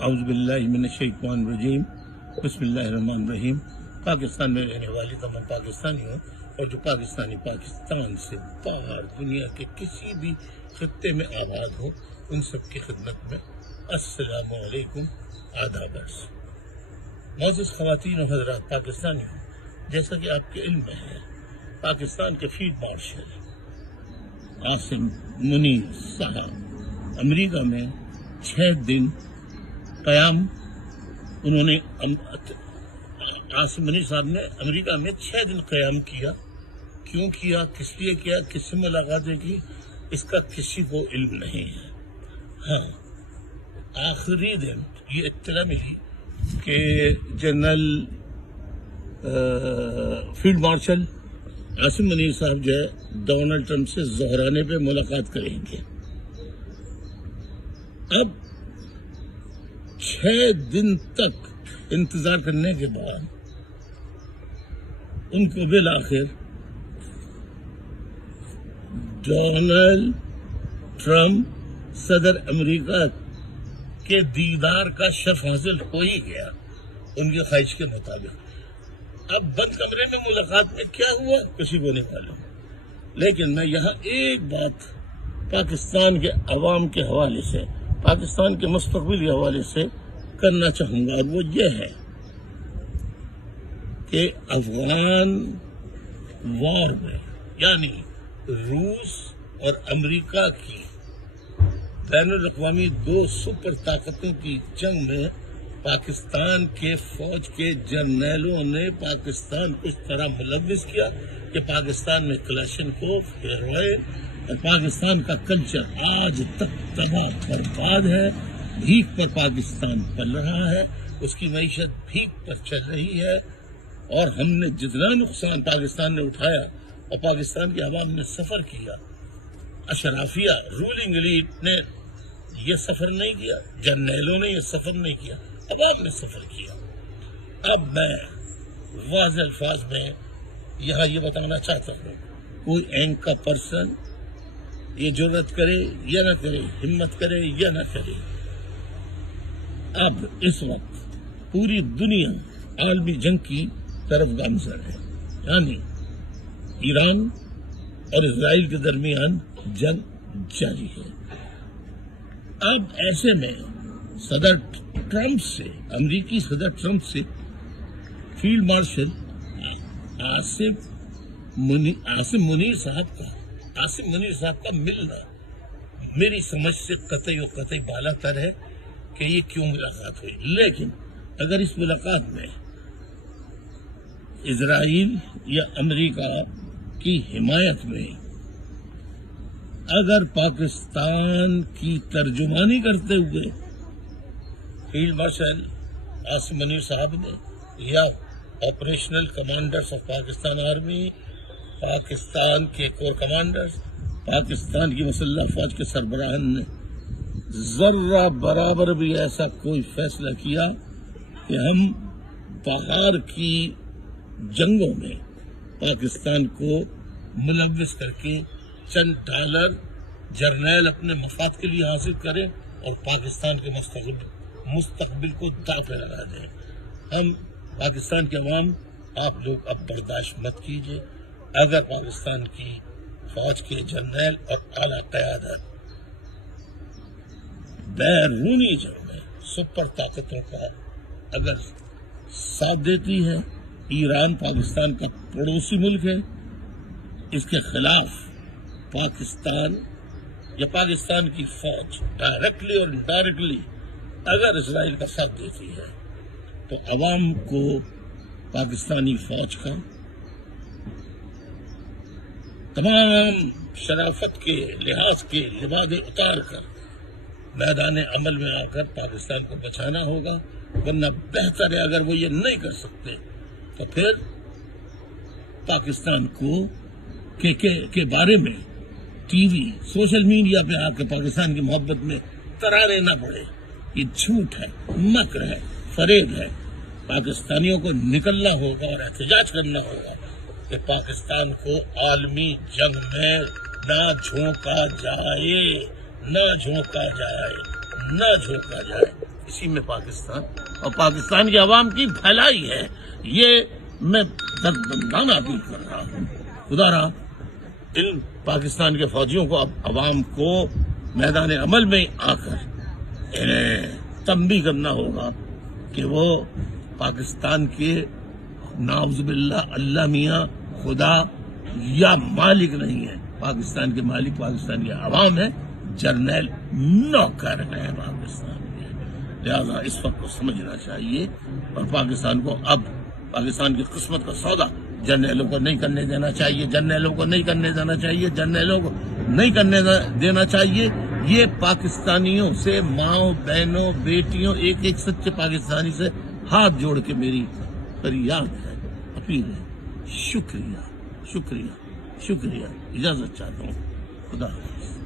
اعوذ باللہ من الشیطان الرجیم بسم اللہ الرحمن الرحیم۔ پاکستان میں رہنے والی تمام پاکستانیوں اور جو پاکستانی پاکستان سے باہر دنیا کے کسی بھی خطے میں آباد ہو، ان سب کی خدمت میں السلام علیکم، آداب عرض۔ معزز خواتین و حضرات پاکستانیوں، جیسا کہ آپ کے علم میں ہے، پاکستان کے فیلڈ مارشل عاصم منیر صاحب امریکہ میں 6 دن قیام انہوں نے عاصم منیر صاحب نے امریکہ میں 6 دن قیام کیا۔ کیوں کیا، کس لیے کیا، کس سے ملاقاتیں کی، اس کا کسی کو علم نہیں ہے۔ ہاں، آخری دن یہ اطلاع ملی کہ general field marshal Asim Munir صاحب جو ہے ڈونلڈ ٹرمپ سے ظہرانے پہ ملاقات کریں گے۔ اب 6 دن تک انتظار کرنے کے بعد ان کو بالآخر ڈونلڈ ٹرمپ صدر امریکہ کے دیدار کا شرف حاصل ہو ہی گیا ان کی خواہش کے مطابق۔ اب بند کمرے میں ملاقات میں کیا ہوا کسی کو نہیں معلوم، لیکن میں یہاں ایک بات پاکستان کے عوام کے حوالے سے، پاکستان کے مستقبل کے حوالے سے کرنا چاہوں گا، اور وہ یہ ہے کہ افغان وار میں، یعنی روس اور امریکہ کی بین الاقوامی 2 سپر طاقتوں کی جنگ میں پاکستان کے فوج کے جرنیلوں نے پاکستان کو اس طرح ملوث کیا کہ پاکستان میں کلاشنکوف، ہیروئن اور پاکستان کا کلچر آج تک تباہ برباد ہے۔ بھیک پر پاکستان پل رہا ہے، اس کی معیشت بھیک پر چل رہی ہے، اور ہم نے جتنا نقصان پاکستان نے اٹھایا اور پاکستان کے عوام نے سفر کیا، اشرافیہ رولنگ ایلیٹ نے یہ سفر نہیں کیا، جرنیلوں نے یہ سفر نہیں کیا، عوام نے سفر کیا۔ اب میں واضح الفاظ میں یہاں یہ بتانا چاہتا ہوں، کوئی اینک کا پرسن یہ جرات کرے یا نہ کرے، ہمت کرے یا نہ کرے، اب اس وقت پوری دنیا عالمی جنگ کی طرف گامزن ہے، یعنی ایران اور اسرائیل کے درمیان جنگ جاری ہے۔ اب ایسے میں صدر ٹرمپ سے، امریکی صدر ٹرمپ سے فیلڈ مارشل عاصم منیر صاحب کا ملنا میری سمجھ سے قطعی و قطعی بالا تر ہے کہ یہ کیوں ملاقات ہوئی۔ لیکن اگر اس ملاقات میں اسرائیل یا امریکہ کی حمایت میں اگر پاکستان کی ترجمانی کرتے ہوئے فیلڈ مارشل عاصم منیر صاحب نے یا operational commanders of Pakistan army, Pakistan کے کور کمانڈرز، پاکستان کی مسلح افواج کے سربراہان نے ذرہ برابر بھی ایسا کوئی فیصلہ کیا کہ ہم باہر کی جنگوں میں پاکستان کو ملوث کر کے چند ڈالر جرنیل اپنے مفاد کے لیے حاصل کریں اور پاکستان کے مستقبل کو داغ پہ لگا دیں، ہم پاکستان کے عوام آپ لوگ اب برداشت مت کیجیے۔ اگر پاکستان کی فوج کے جرنیل اور اعلیٰ قیادت بیرونی جنگ میں سپر طاقتوں کا اگر ساتھ دیتی ہے، ایران پاکستان کا پڑوسی ملک ہے، اس کے خلاف پاکستان یا پاکستان کی فوج ڈائریکٹلی اور انڈائریکٹلی اگر اسرائیل کا ساتھ دیتی ہے تو عوام کو پاکستانی فوج کا تمام شرافت کے لحاظ کے لبادے اتار کر میدان عمل میں آ کر پاکستان کو بچانا ہوگا، ورنہ بہتر ہے اگر وہ یہ نہیں کر سکتے تو پھر پاکستان کو کے بارے میں ٹی وی سوشل میڈیا پہ آ کے پاکستان کی محبت میں ترانے نہ پڑے۔ یہ جھوٹ ہے، مکر ہے، فریب ہے۔ پاکستانیوں کو نکلنا ہوگا اور احتجاج کرنا ہوگا کہ پاکستان کو عالمی جنگ میں نہ جھونکا جائے، نہ جھونکا جائے، نہ جھونکا جائے۔ اسی میں پاکستان اور پاکستان کی عوام کی بھلائی ہے. یہ میں دردانہ اپیل کر رہا ہوں. خدا را ان پاکستان کے فوجیوں کو اب عوام کو میدان عمل میں آ کر انہیں تنبیہ کرنا ہوگا کہ وہ پاکستان کے نعوذ باللہ اللہ میاں خدا یا مالک نہیں ہے. پاکستان کے مالک پاکستان کی عوام ہے. جرنیل نوکر ہے پاکستان کے. لہذا اس وقت کو سمجھنا چاہیے اور پاکستان کو اب پاکستان کی قسمت کا سودا جرنیلوں کو نہیں کرنے دینا چاہیے. جرنیلوں کو نہیں کرنے دینا چاہیے. جرنیلوں کو نہیں کرنے دینا چاہیے. یہ پاکستانیوں سے ماؤں بہنوں بیٹیوں ایک ایک سچے پاکستانی سے ہاتھ جوڑ کے میری فریاد ہے, اپیل ہے. شکریہ شکریہ شکریہ. اجازت چاہتا ہوں. خدا حافظ.